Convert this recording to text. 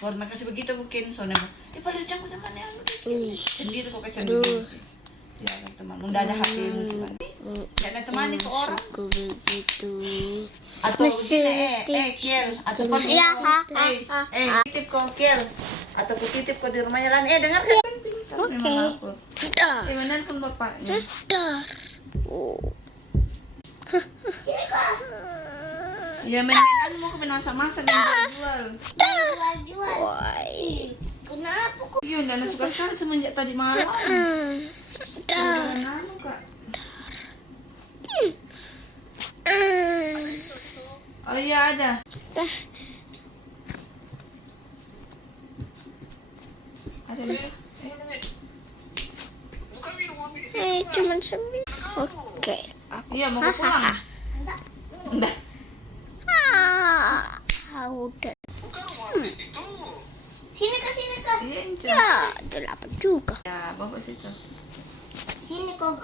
Warna kasi begitu bukin so nemo. Palucang mo naman yan. Sendiri ko kacang Aduh. Ya teman, mendadak hati mo teman. Jangan temani ke orang. Aku begitu. Atau begini, Kiel, atau pun titip kau Kiel, atau ku titip kau di rumahnya Lan. Dengar kan? Memang aku. Benar kan bapaknya. Ya main-mainan mau ke masak-masak dan jual. Kenapa kok? Iya, Nana suka sekali semenjak tadi malam. Jangan anu, Kak. Oh iya ada. Ada nih. Cuman sembilan. Oke. Iya mau pulang. Enggak. Udah. Sini ke. Iya, Ya, udah lapar juga. Ya, bapak situ. Sini kok.